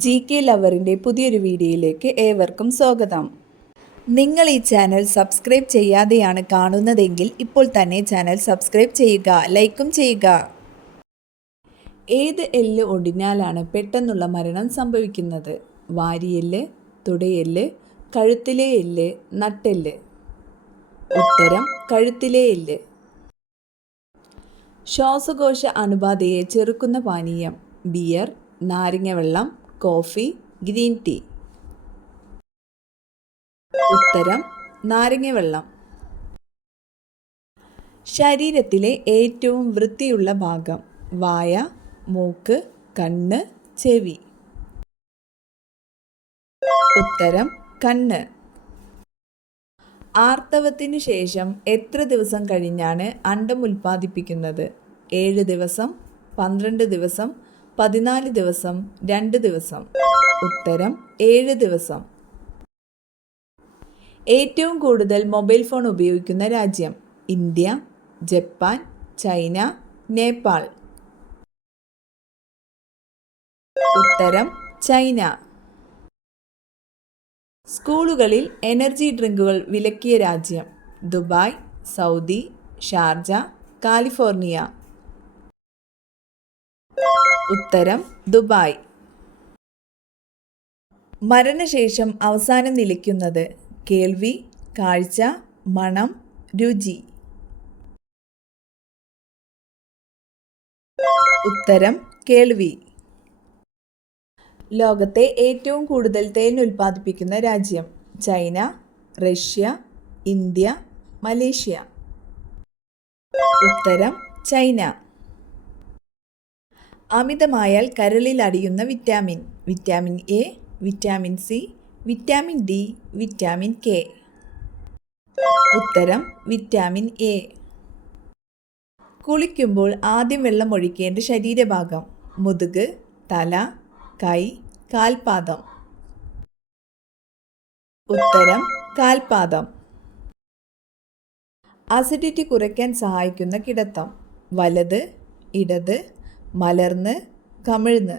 GK ലവറിൻ്റെ പുതിയൊരു വീഡിയോയിലേക്ക് ഏവർക്കും സ്വാഗതം. നിങ്ങൾ ഈ ചാനൽ സബ്സ്ക്രൈബ് ചെയ്യാതെയാണ് കാണുന്നതെങ്കിൽ ഇപ്പോൾ തന്നെ ചാനൽ സബ്സ്ക്രൈബ് ചെയ്യുക, ലൈക്കും ചെയ്യുക. ഏത് എല്ല് ഒടിഞ്ഞാലാണ് പെട്ടെന്നുള്ള മരണം സംഭവിക്കുന്നത്? വാരിയെല്ല്, തുടയെല്ല്, കഴുത്തിലെ എല്ല്, നട്ടെല്ല്? ഉത്തരം കഴുത്തിലെ എല്ല്. ശ്വാസകോശ അണുബാധയെ ചെറുക്കുന്ന പാനീയം? ബിയർ, നാരങ്ങ വെള്ളം, കോഫി, ഗ്രീൻ ടീ? ഉത്തരം നാരങ്ങ വെള്ളം. ശരീരത്തിലെ ഏറ്റവും വൃത്തിയുള്ള ഭാഗം? വായ, മൂക്ക്, കണ്ണ്, ചെവി? ഉത്തരം കണ്ണ്. ആർത്തവത്തിനു ശേഷം എത്ര ദിവസം കഴിഞ്ഞാണ് അണ്ഡം ഉൽപ്പാദിപ്പിക്കുന്നത്? 7 ദിവസം, 12 ദിവസം, 14 ദിവസം, 2 ദിവസം? ഉത്തരം 7 ദിവസം. ഏറ്റവും കൂടുതൽ മൊബൈൽ ഫോൺ ഉപയോഗിക്കുന്ന രാജ്യം? India, Japan, China, Nepal? ഉത്തരം ചൈന. സ്കൂളുകളിൽ എനർജി ഡ്രിങ്കുകൾ വിലക്കിയ രാജ്യം? Dubai, Saudi, Sharjah, California? ഉത്തരം ദുബായ്. മരണശേഷം അവസാനം നിലയ്ക്കുന്നത്? കേൾവി, കാഴ്ച, മണം, രുചി? ഉത്തരം കേൾവി. ലോകത്തെ ഏറ്റവും കൂടുതൽ തേൻ ഉൽപ്പാദിപ്പിക്കുന്ന രാജ്യം? China, Russia, India, Malaysia? ഉത്തരം ചൈന. അമിതമായാൽ കരളിൽ അടിയുന്ന vitamin? Vitamin A, vitamin C, vitamin D, vitamin K? ഉത്തരം വിറ്റാമിൻ എ. കുളിക്കുമ്പോൾ ആദ്യം വെള്ളം ഒഴിക്കേണ്ട ശരീരഭാഗം? മുതുക്, തല, കൈ, കാൽപാദം? ഉത്തരം കാൽപാദം. അസിഡിറ്റി കുറയ്ക്കാൻ സഹായിക്കുന്ന കിടത്തം? വലത്, ഇടത്, മലർന്ന്, കമിഴ്ന്ന്?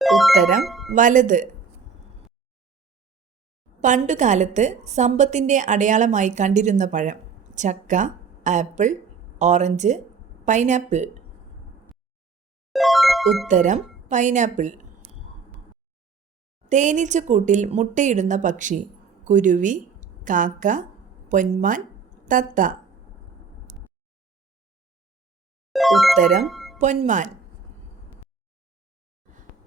ഉത്തരം വലത്. പണ്ടുകാലത്ത് സമ്പത്തിൻ്റെ അടയാളമായി കണ്ടിരുന്ന പഴം? ചക്ക, ആപ്പിൾ, ഓറഞ്ച്, പൈനാപ്പിൾ? ഉത്തരം പൈനാപ്പിൾ. തേനീച്ചക്കൂട്ടിൽ മുട്ടയിടുന്ന പക്ഷി? കുരുവി, കാക്ക, പൊന്മാൻ, തത്ത? ഉത്തരം പൊന്മാൻ.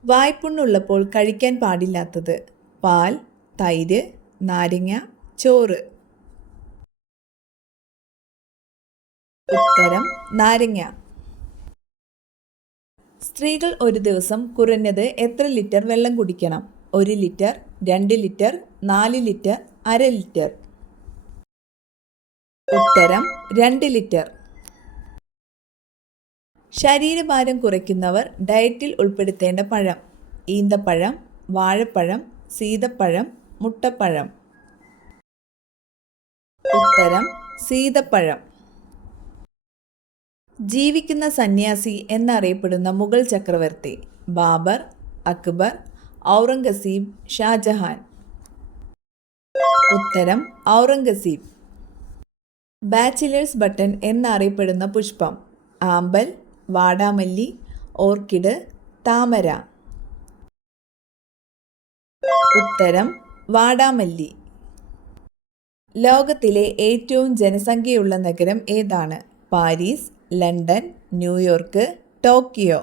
വായ്പുണ്ണുള്ളപ്പോൾ കഴിക്കാൻ പാടില്ലാത്തത്? പാൽ, തൈര്, നാരങ്ങ, ചോറ്? ഉത്തരം നാരങ്ങ. സ്ത്രീകൾ ഒരു ദിവസം കുറഞ്ഞത് എത്ര ലിറ്റർ വെള്ളം കുടിക്കണം? 1 ലിറ്റർ, 2 ലിറ്റർ, 4 ലിറ്റർ, അര ലിറ്റർ? ഉത്തരം 2 ലിറ്റർ. ശരീരഭാരം കുറയ്ക്കുന്നവർ ഡയറ്റിൽ ഉൾപ്പെടുത്തേണ്ട പഴം? ഈന്തപ്പഴം, വാഴപ്പഴം, സീതപ്പഴം, മുട്ടപ്പഴം? ഉത്തരം സീതപ്പഴം. ജീവിക്കുന്ന സന്യാസി എന്നറിയപ്പെടുന്ന മുഗൾ ചക്രവർത്തി? ബാബർ, അക്ബർ, ഔറംഗസീബ്, ഷാജഹാൻ? ഉത്തരം ഔറംഗസീബ്. ബാച്ചിലേഴ്സ് ബട്ടൺ എന്നറിയപ്പെടുന്ന പുഷ്പം? ആമ്പൽ, വാടാമല്ലി, ഓർക്കിഡ്, താമര? ഉത്തരം വാടാമല്ലി. ലോകത്തിലെ ഏറ്റവും ജനസംഖ്യയുള്ള നഗരം ഏതാണ്? Paris, London, New York, Tokyo?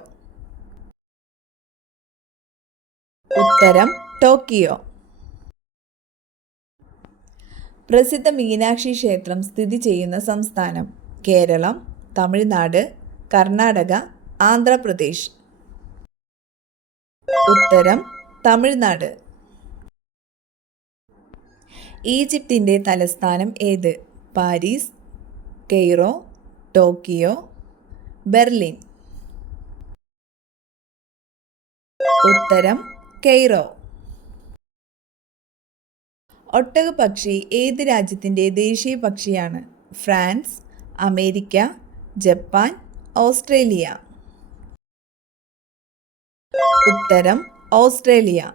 ഉത്തരം ടോക്കിയോ. പ്രസിദ്ധ മീനാക്ഷി ക്ഷേത്രം സ്ഥിതി ചെയ്യുന്ന സംസ്ഥാനം? കേരളം, തമിഴ്നാട്, കർണാടക, ആന്ധ്രാപ്രദേശ്? ഉത്തരം തമിഴ്നാട്. ഈജിപ്തിൻ്റെ തലസ്ഥാനം ഏത്? Paris, Cairo, Tokyo, Berlin? ഉത്തരം കെയ്റോ. ഒട്ടകപ്പക്ഷി ഏത് രാജ്യത്തിൻ്റെ ദേശീയ പക്ഷിയാണ്? France, America, Japan, Australia? ഉത്തരം ഓസ്ട്രേലിയ.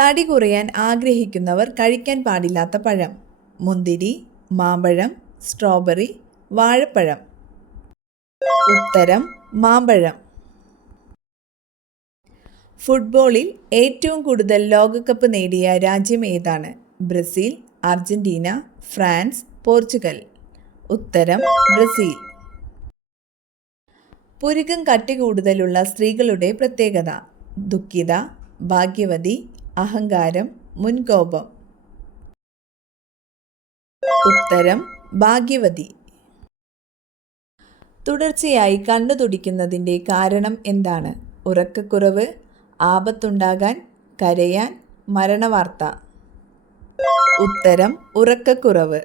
തടി കുറയാൻ ആഗ്രഹിക്കുന്നവർ കഴിക്കാൻ പാടില്ലാത്ത പഴം. മുന്തിരി, മാമ്പഴം, സ്ട്രോബെറി, വാഴപ്പഴം. ഉത്തരം മാമ്പഴം. ഫുട്ബോളിൽ ഏറ്റവും കൂടുതൽ ലോകകപ്പ് നേടിയ രാജ്യം ഏതാണ്? Brazil, Argentina, France, Portugal. ഉത്തരം ബ്രസീൽ. പുരുകം കട്ടി കൂടുതലുള്ള സ്ത്രീകളുടെ പ്രത്യേകത. ദുഃഖിത, ഭാഗ്യവതി, അഹങ്കാരം, മുൻകോപം. ഉത്തരം ഭാഗ്യവതി. തുടർച്ചയായി കണ്ണു തുടിക്കുന്നതിൻ്റെ കാരണം എന്താണ്? ഉറക്കക്കുറവ്, ആപത്തുണ്ടാകാൻ, കരയാൻ, മരണവാർത്ത. ഉത്തരം ഉറക്കക്കുറവ്.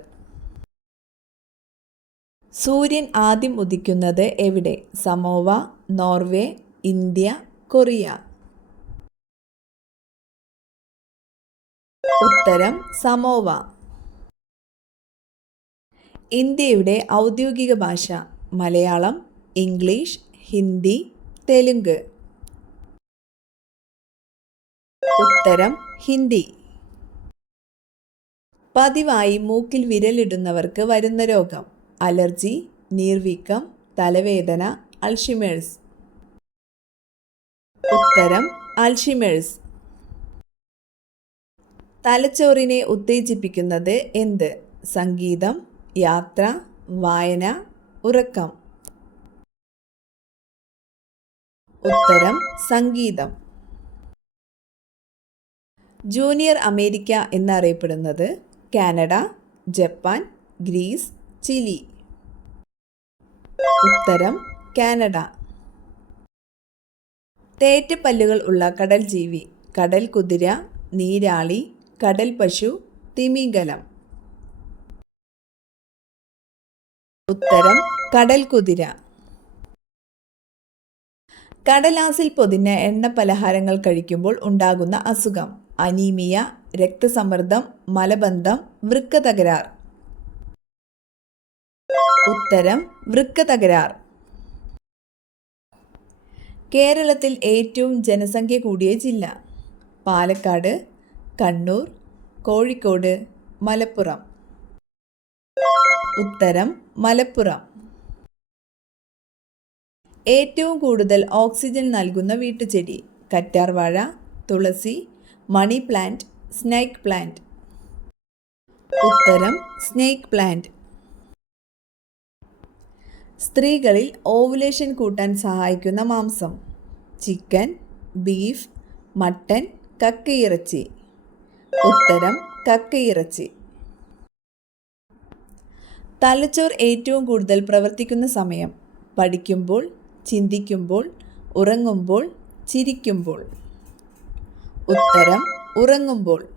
സൂര്യൻ ആദ്യം ഉദിക്കുന്നത് എവിടെ? Samoa, Norway, India, Korea. ഉത്തരം സമോവ. ഇന്ത്യയുടെ ഔദ്യോഗിക ഭാഷ. മലയാളം, ഇംഗ്ലീഷ്, ഹിന്ദി, തെലുങ്ക്. ഉത്തരം ഹിന്ദി. പതിവായി മൂക്കിൽ വിരലിടുന്നവർക്ക് വരുന്ന രോഗം. അലർജി, നീർവീക്കം, തലവേദന, അൾഷിമേഴ്സ്. ഉത്തരം അൾഷിമേഴ്സ്. തലച്ചോറിനെ ഉത്തേജിപ്പിക്കുന്നത് എന്ത്? സംഗീതം, യാത്ര, വായന, ഉറക്കം. ഉത്തരം സംഗീതം. ജൂനിയർ അമേരിക്ക എന്നറിയപ്പെടുന്നത്? Canada, Japan, Greece, Chile. ഉത്തരം കാനഡ. തേറ്റപ്പല്ലുകൾ ഉള്ള കടൽ ജീവി. കടൽ കുതിര, നീരാളി, കടൽ പശു, തിമിംഗലം. ഉത്തരം കടൽ കുതിര. കടലാസിൽ പൊതിഞ്ഞ എണ്ണ പലഹാരങ്ങൾ കഴിക്കുമ്പോൾ ഉണ്ടാകുന്ന അസുഖം. അനീമിയ, രക്തസമ്മർദ്ദം, മലബന്ധം, വൃക്ക തകരാർ. ഉത്തരം വൃക്ക തകരാർ. കേരളത്തിൽ ഏറ്റവും ജനസംഖ്യ കൂടിയ ജില്ല. പാലക്കാട്, കണ്ണൂർ, കോഴിക്കോട്, മലപ്പുറം. ഉത്തരം മലപ്പുറം. ഏറ്റവും കൂടുതൽ ഓക്സിജൻ നൽകുന്ന വീട്ടുചെടി. കറ്റാർവാഴ, തുളസി, മണി പ്ലാന്റ്, സ്നേക്ക് പ്ലാന്റ്. ഉത്തരം സ്നേക്ക് പ്ലാന്റ്. സ്ത്രീകളിൽ ഓവുലേഷൻ കൂട്ടാൻ സഹായിക്കുന്ന മാംസം. ചിക്കൻ, ബീഫ്, മട്ടൻ, കക്കയിറച്ചി. ഉത്തരം കക്കയിറച്ചി. തലച്ചോർ ഏറ്റവും കൂടുതൽ പ്രവർത്തിക്കുന്ന സമയം. പഠിക്കുമ്പോൾ, ചിന്തിക്കുമ്പോൾ, ഉറങ്ങുമ്പോൾ, ചിരിക്കുമ്പോൾ. ഉത്തരം ഉറങ്ങുമ്പോൾ.